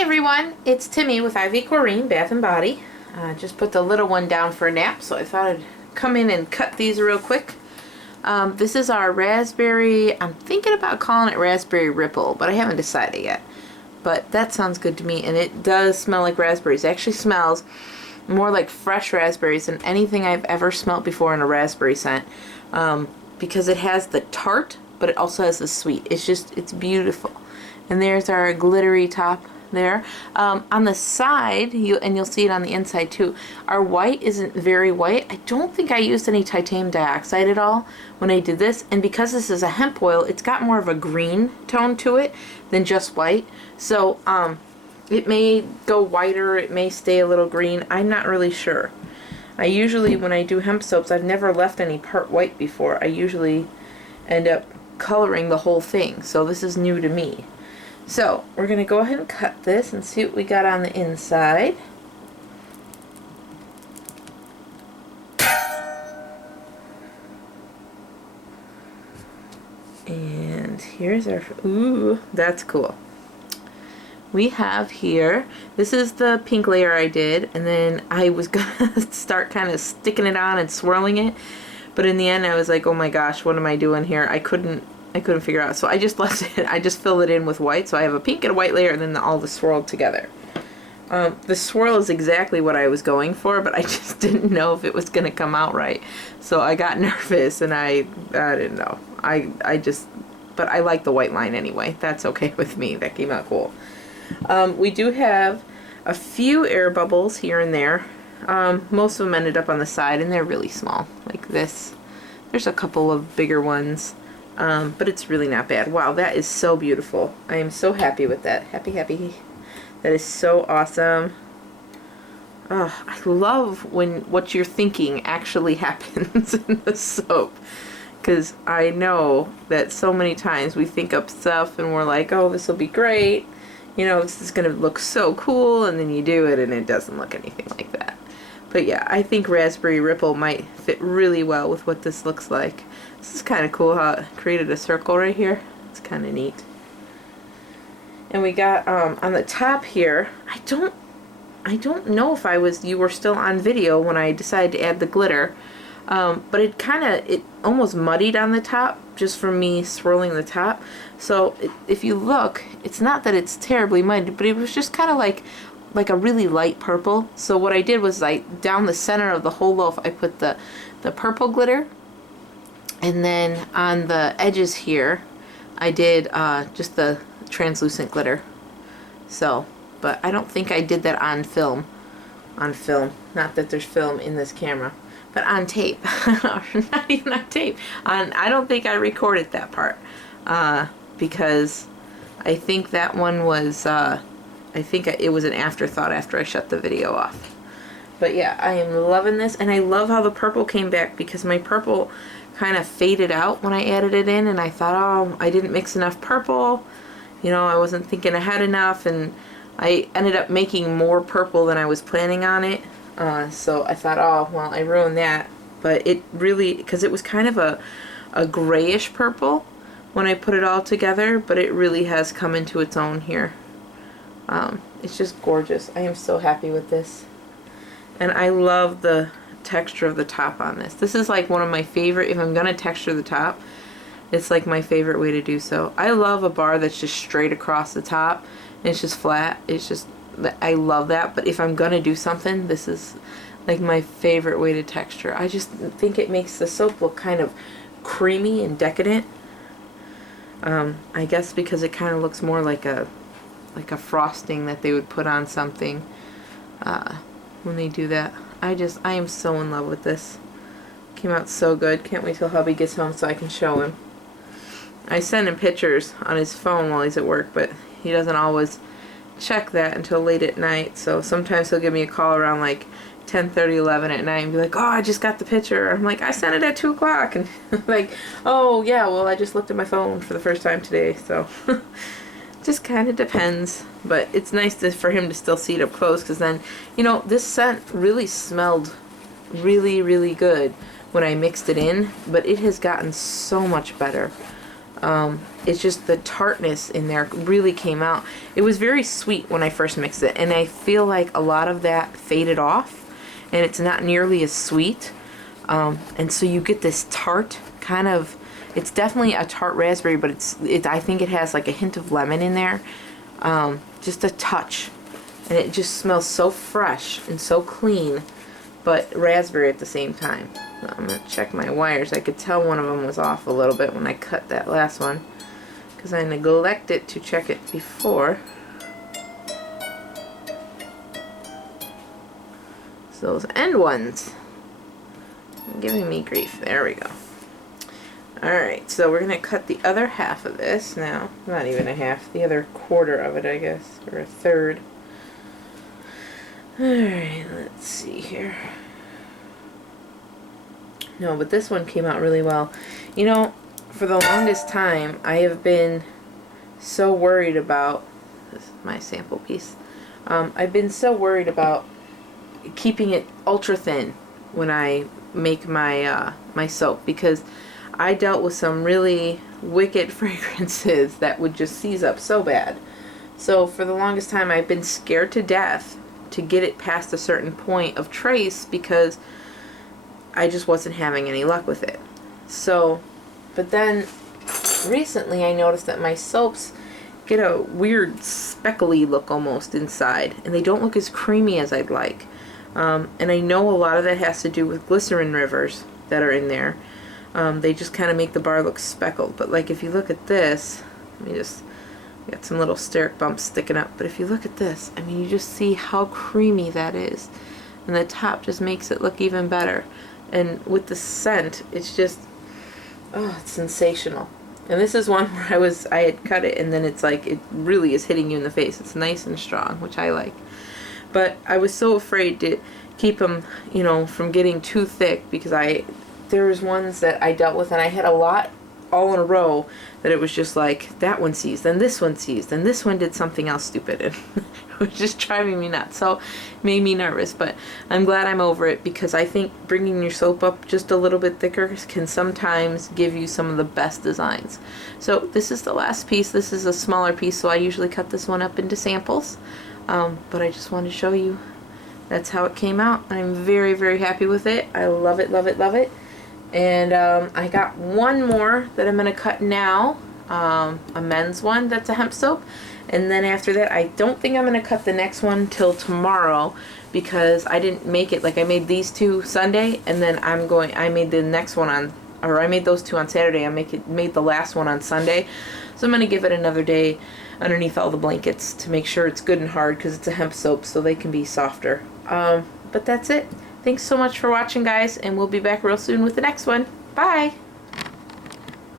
Hi everyone, it's Timmy with IV Coreen Bath and Body. Just put the little one down for a nap, so I thought I'd come in and cut these real quick. This is our raspberry, I'm thinking about calling it raspberry ripple, but I haven't decided yet. But that sounds good to me, and it does smell like raspberries. It actually smells more like fresh raspberries than anything I've ever smelled before in a raspberry scent. Because it has the tart, but it also has the sweet. It's beautiful. And there's our glittery top there. On the side, you'll see it on the inside too, our white isn't very white. I don't think I used any titanium dioxide at all when I did this, and because this is a hemp oil, it's got more of a green tone to it than just white. So it may go whiter, it may stay a little green, I'm not really sure. I usually, when I do hemp soaps, I've never left any part white before. I usually end up coloring the whole thing, so this is new to me. So we're going to go ahead and cut this and see what we got on the inside. And here's our, ooh, that's cool. We have here, this is the pink layer I did, and then I was going to start kind of sticking it on and swirling it, but in the end I was like, oh my gosh, what am I doing here? I couldn't figure out, so I just left it. I just fill it in with white, so I have a pink and a white layer and then all the swirled together. The swirl is exactly what I was going for, but I just didn't know if it was going to come out right, so I got nervous and I didn't know. But I like the white line anyway. That's okay with me. That came out cool. We do have a few air bubbles here and there. Most of them ended up on the side, and they're really small, like this. There's a couple of bigger ones. But it's really not bad. Wow, that is so beautiful. I am so happy with that. Happy. That is so awesome. Oh, I love when what you're thinking actually happens in the soap. Because I know that so many times we think up stuff and we're like, oh, this will be great. You know, this is going to look so cool. And then you do it and it doesn't look anything like that. But yeah, I think Raspberry Ripple might fit really well with what this looks like. This is kind of cool how it created a circle right here. It's kind of neat. And we got on the top here, I don't know if you were still on video when I decided to add the glitter. But it almost muddied on the top just from me swirling the top. So if you look, it's not that it's terribly muddy, but it was just kind of like a really light purple. So what I did was down the center of the whole loaf I put the purple glitter, and then on the edges here I did just the translucent glitter. So, but I don't think I did that on film. Not that there's film in this camera, but on tape. Not even on tape. I don't think I recorded that part because I think that one was I think it was an afterthought after I shut the video off. But yeah, I am loving this, and I love how the purple came back, because my purple kind of faded out when I added it in, and I thought, oh, I didn't mix enough purple. You know, I wasn't thinking ahead enough, and I ended up making more purple than I was planning on it. So I thought, oh, well, I ruined that. But it really, because it was kind of a grayish purple when I put it all together, but it really has come into its own here. It's just gorgeous. I am so happy with this. And I love the texture of the top on this. This is like one of my favorite, if I'm going to texture the top, it's like my favorite way to do so. I love a bar that's just straight across the top and it's just flat. It's just, I love that. But if I'm going to do something, this is like my favorite way to texture. I just think it makes the soap look kind of creamy and decadent. I guess because it kind of looks more like a frosting that they would put on something when they do that. I am so in love with this. Came out so good. Can't wait till hubby gets home so I can show him. I send him pictures on his phone while he's at work, but he doesn't always check that until late at night. So sometimes he'll give me a call around like 10:30, 11 at night and be like, oh, I just got the picture. I'm like, I sent it at 2 o'clock. And like, oh yeah, well, I just looked at my phone for the first time today. So just kind of depends. But it's nice for him to still see it up close, because then, you know, this scent really smelled really, really good when I mixed it in, but it has gotten so much better. It's just the tartness in there really came out. It was very sweet when I first mixed it, and I feel like a lot of that faded off, and it's not nearly as sweet. And so you get this tart kind of, it's definitely a tart raspberry, but I think it has like a hint of lemon in there. Just a touch. And it just smells so fresh and so clean, but raspberry at the same time. So I'm going to check my wires. I could tell one of them was off a little bit when I cut that last one, because I neglected to check it before. So those end ones are giving me grief. There we go. Alright, so we're going to cut the other half of this now. Not even a half, the other quarter of it, I guess, or a third. Alright, let's see here. No, but this one came out really well. You know, for the longest time, I have been so worried about, this is my sample piece, I've been so worried about keeping it ultra thin when I make my, my soap, because I dealt with some really wicked fragrances that would just seize up so bad. So for the longest time, I've been scared to death to get it past a certain point of trace, because I just wasn't having any luck with it. So, but then recently I noticed that my soaps get a weird speckly look almost inside, and they don't look as creamy as I'd like. And I know a lot of that has to do with glycerin rivers that are in there. They just kind of make the bar look speckled. But like if you look at this, let me just, got some little steric bumps sticking up, but if you look at this, I mean, you just see how creamy that is, and the top just makes it look even better. And with the scent, it's just, oh, it's sensational. And this is one where I had cut it, and then it's like, it really is hitting you in the face. It's nice and strong, which I like. But I was so afraid to keep them, you know, from getting too thick, because there was ones that I dealt with, and I had a lot all in a row that it was just like, that one seized, then this one seized, then this one did something else stupid, and it was just driving me nuts. So it made me nervous, but I'm glad I'm over it, because I think bringing your soap up just a little bit thicker can sometimes give you some of the best designs. So this is the last piece. This is a smaller piece, so I usually cut this one up into samples, but I just wanted to show you that's how it came out. I'm very, very happy with it. I love it, love it, love it. And I got one more that I'm going to cut now, a men's one that's a hemp soap. And then after that, I don't think I'm going to cut the next one till tomorrow, because I didn't make it, like I made these two Sunday, and then I made the next one on, or I made those two on Saturday. I made the last one on Sunday. So I'm going to give it another day underneath all the blankets to make sure it's good and hard, because it's a hemp soap, so they can be softer. But that's it. Thanks so much for watching, guys, and we'll be back real soon with the next one. Bye!